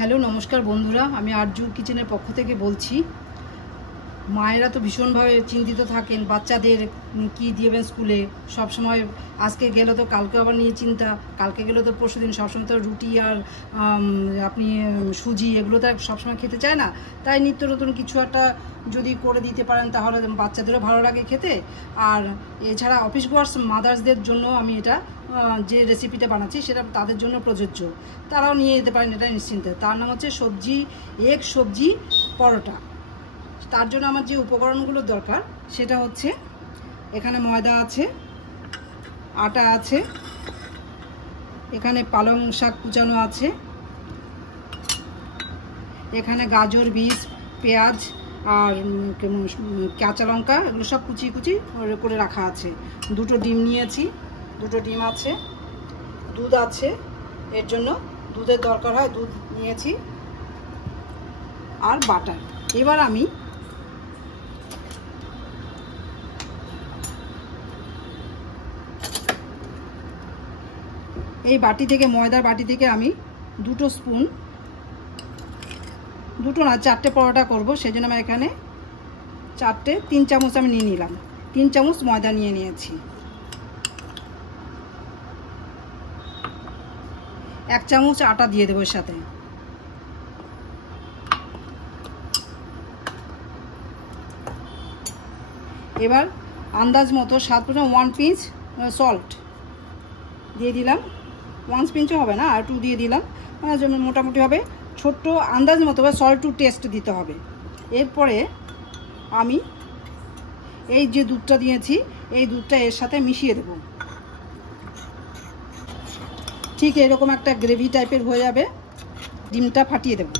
Hello নমস্কার বন্ধুরা, আমি আরজু কিচেনের পক্ষ থেকে বলছি। মায়েরা তো ভীষণভাবে চিন্তিত থাকেন বাচ্চাদের কি দিবেন স্কুলে। সব সময় আজকে গেলে তো কালকে আবার নিয়ে চিন্তা, কালকে গেলে তো পরশু দিন। সবসময় তো রুটি আর আপনি সুজি এগুলো তো সবসময় খেতে চায় না। তাই নিত্য নতুন কিছু একটা যদি করে দিতে পারেন তাহলে বাচ্চাদেরও ভালো লাগে খেতে। আর এছাড়া অফিস গোয়ার্স মাদার্সদের জন্য আমি এটা যে রেসিপিটা বানাচ্ছি সেটা তাদের জন্য প্রযোজ্য, তারাও নিয়ে যেতে পারেন এটা নিশ্চিন্তে। তার নাম হচ্ছে এগ সবজি পরোটা। তার জন্য আমার যে উপকরণগুলো দরকার সেটা হচ্ছে এখানে ময়দা আছে, আটা আছে, এখানে পালং শাক কুচানো আছে, এখানে গাজর, বিট, পেঁয়াজ আর কাঁচা লঙ্কা এগুলো সব কুচি কুচি করে রাখা আছে। দুটো ডিম নিয়েছি, দুটো ডিম আছে, দুধ আছে, এর জন্য দুধের দরকার হয়, দুধ নিয়েছি, আর বাটার। এবার আমি এই বাটি থেকে, ময়দার বাটি থেকে আমি দুটো স্পুন, দুটো না 4টে পরোটা করব, সেই জন্য আমি এখানে 3 চামচ আমি নিয়ে নিলাম। 3 চামচ ময়দা নিয়ে নিয়েছি, 1 চামচ আটা দিয়ে দেবো এর সাথে। এবার আন্দাজ মতো 1 পিঞ্চ সল্ট দিয়ে দিলাম। 1 পিঞ্চও হবে না, আর 2 দিয়ে দিলাম, যেমন মোটামুটি হবে। ছোট্ট আন্দাজ মতো সল্ট টু টেস্ট দিতে হবে। এরপরে আমি এই যে দুধটা দিয়েছি এই দুধটা এর সাথে মিশিয়ে দেব। ঠিক এরকম একটা গ্রেভি টাইপের হয়ে যাবে। ডিমটা ফাটিয়ে দেব।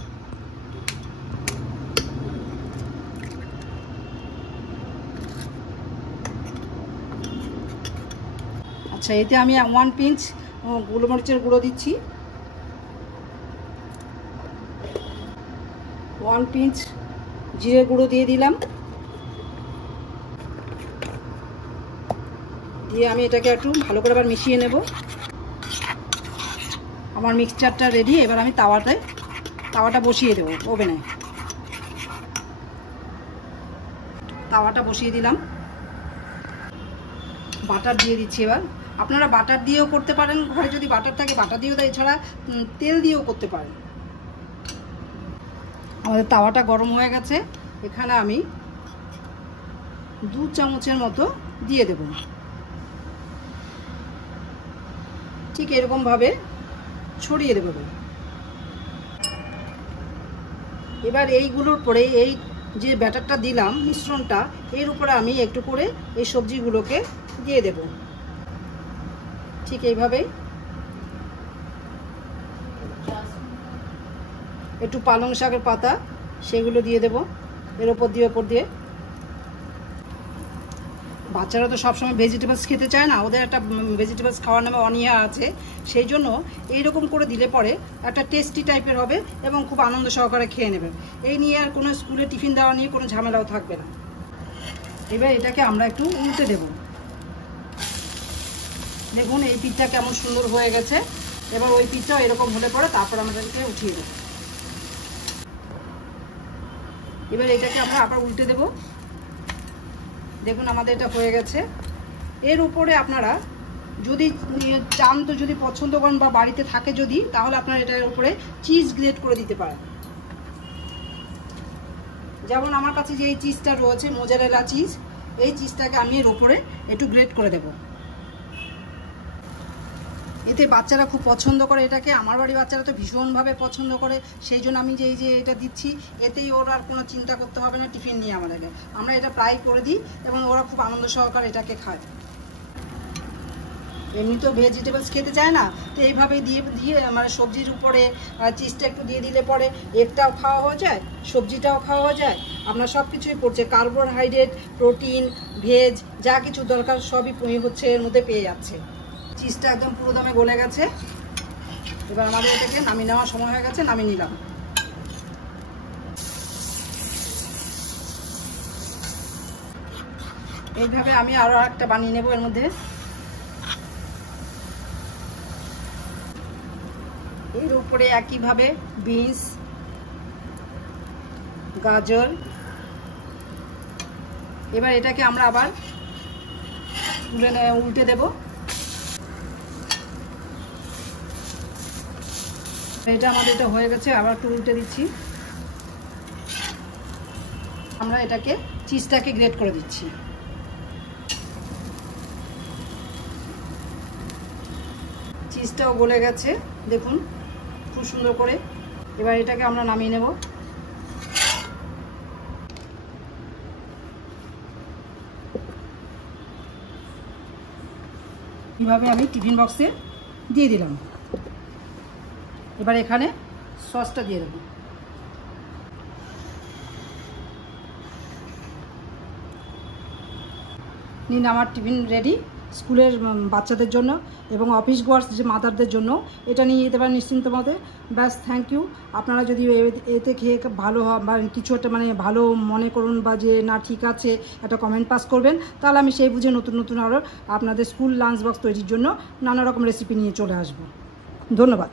আচ্ছা, এতে আমি 1 পিঞ্চ গোলমরিচের গুঁড়ো দিচ্ছি, 1 পিঞ্চ জিরে গুঁড়ো দিয়ে দিলাম। দিয়ে আমি এটাকে একটু ভালো করে আবার মিশিয়ে নেব। আমার মিক্সচারটা রেডি। এবার আমি তাওয়াটা বসিয়ে দেবো ওভেনে। তাওয়াটা বসিয়ে দিলাম, বাটার দিয়ে দিচ্ছি। এবার আপনারা বাটার দিয়েও করতে পারেন, ঘরে যদি বাটার থাকে বাটার দিয়েও, এছাড়া তেল দিয়েও করতে পারেন। আমাদের তাওয়াটা গরম হয়ে গেছে। এখানে আমি 2 চামচের মতো দিয়ে দেব। ঠিক এরকমভাবে ছড়িয়ে দেব। এবার এইগুলোর পরে এই যে ব্যাটারটা দিলাম, মিশ্রণটা, এর উপরে আমি একটু করে এই সবজিগুলোকে দিয়ে দেব। ঠিক এইভাবেই একটু পালং শাকের পাতা সেগুলো দিয়ে দেব এর ওপর দিয়ে। বাচ্চারা তো সবসময় ভেজিটেবলস খেতে চায় না, ওদের একটা ভেজিটেবলস খাওয়ার নামে অনীহা আছে। সেই জন্য এইরকম করে দিলে পরে একটা টেস্টি টাইপের হবে এবং খুব আনন্দ সহকারে খেয়ে নেবেন। এই নিয়ে আর কোনো স্কুলে টিফিন দেওয়া নিয়ে কোনো ঝামেলাও থাকবে না। এবার এটাকে আমরা একটু উল্টে দেব। দেখুন এই পিঠটা কেমন সুন্দর হয়ে গেছে। এবার ওই পিঠটাও এরকম হলে পরে তারপর আমাদেরকে উঠিয়ে দেব। এবার এটাকে আমরা আবার উল্টে দেব। দেখুন আমাদের এটা হয়ে গেছে। এর উপরে আপনারা যদি চান, তো যদি পছন্দ করেন বা বাড়িতে থাকে যদি, তাহলে আপনারা এটার উপরে চিজ গ্রেট করে দিতে পারেন। যেমন আমার কাছে যে এই চিজটা রয়েছে, মোজারেলা চিজ, এই চিজটাকে আমি এর উপরে একটু গ্রেট করে দেব। এতে বাচ্চারা খুব পছন্দ করে এটাকে। আমার বাড়ির বাচ্চারা তো ভীষণভাবে পছন্দ করে। সেই জন্য আমি এই যে এটা দিচ্ছি, এতেই ওরা আর কোনো চিন্তা করতে হবে না টিফিন নিয়ে আমাদেরকে। আমরা এটা ফ্রাই করে দিই এবং ওরা খুব আনন্দ সহকারে এটাকে খায়। এমনি তো ভেজিটেবলস খেতে চায় না, তো এইভাবে দিয়ে মানে সবজির উপরে চিজটা একটু দিয়ে দিলে পরে এগটাও খাওয়া হয়ে যায়, সবজিটাও খাওয়া হয়ে যায়। আপনার সব কিছুই পড়ছে, কার্বোহাইড্রেট, প্রোটিন, ভেজ যা কিছু দরকার সবই হচ্ছে এর মধ্যে পেয়ে যাচ্ছে। চিজটা একদম পুরো দমে গলে গেছে। এবার আমাদের এটাকে নামিয়ে নেওয়ার সময় হয়ে গেছে, নামিয়ে নিলাম। এইভাবে আমি আরো একটা বানিয়ে নেব এর মধ্যে। এর উপরে একইভাবে বিনস, গাজর। এবার এটাকে আমরা আবার উল্টে দেব। এটা আমাদের এটা হয়ে গেছে, আবার একটু উল্টে দিচ্ছি। আমরা এটাকে চিজটাকে গ্রেট করে দিচ্ছি। চিজটাও গলে গেছে দেখুন খুব সুন্দর করে। এবার এটাকে আমরা নামিয়ে নেব। এইভাবে আমি টিফিন বক্সে দিয়ে দিলাম। এবার এখানে সসটা দিয়ে দেবো। নিন, আমার টিফিন রেডি স্কুলের বাচ্চাদের জন্য এবং অফিস গোয়ার্স যে মাদারদের জন্য। এটা নিয়ে যেতে পারেন নিশ্চিন্ত মতে। ব্যাস, থ্যাংক ইউ। আপনারা যদি এতে খেয়ে ভালো বা কিছু একটা মানে ভালো মনে করুন বা যে না ঠিক আছে একটা কমেন্ট পাস করবেন, তাহলে আমি সেই বুঝে নতুন নতুন আরও আপনাদের স্কুল লাঞ্চ বক্স তৈরির জন্য নানা রকম রেসিপি নিয়ে চলে আসব। ধন্যবাদ।